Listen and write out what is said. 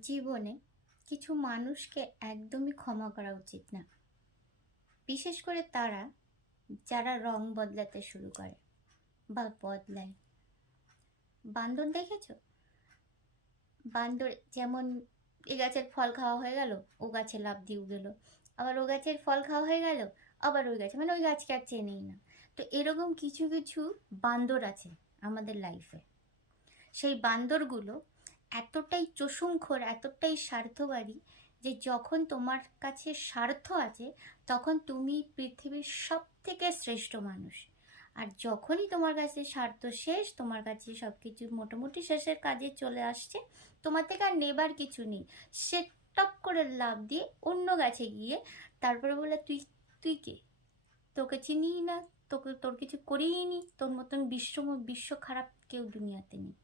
জীবনে কিছু মানুষকে একদমই ক্ষমা করা উচিত না। বিশেষ করে তারা যারা রং বদলাতে শুরু করে বা বদলায়। বান্দর দেখেছো? বান্দর যেমন এ গাছের ফল খাওয়া হয়ে গেল, ও গাছে লাফ দিয়ে গেল, আবার ও গাছের ফল খাওয়া হয়ে গেল, আবার ওই গাছে, মানে ওই গাছকে আর চেনেই না। তো এরকম কিছু কিছু বান্দর আছে আমাদের লাইফে। সেই বান্দরগুলো এতটাই চুষুমখোর, এতটাই স্বার্থবাদী যে যখন তোমার কাছে স্বার্থ আছে তখন তুমি পৃথিবীর সব থেকে শ্রেষ্ঠ মানুষ। আর যখনই তোমার কাছে স্বার্থ শেষ, তোমার কাছে সব কিছু মোটামুটি শেষের কাজে চলে আসছে, তোমার থেকে আর নেবার কিছু নেই, সে টপ করে লাফ দিয়ে অন্য গাছে গিয়ে তারপরে বলে, তুই তুই কে? তোকে চিনিই না, তোর কিছু করিই নি, তোর মতন বিশ্ব বিশ্ব খারাপ কেউ দুনিয়াতে নেই।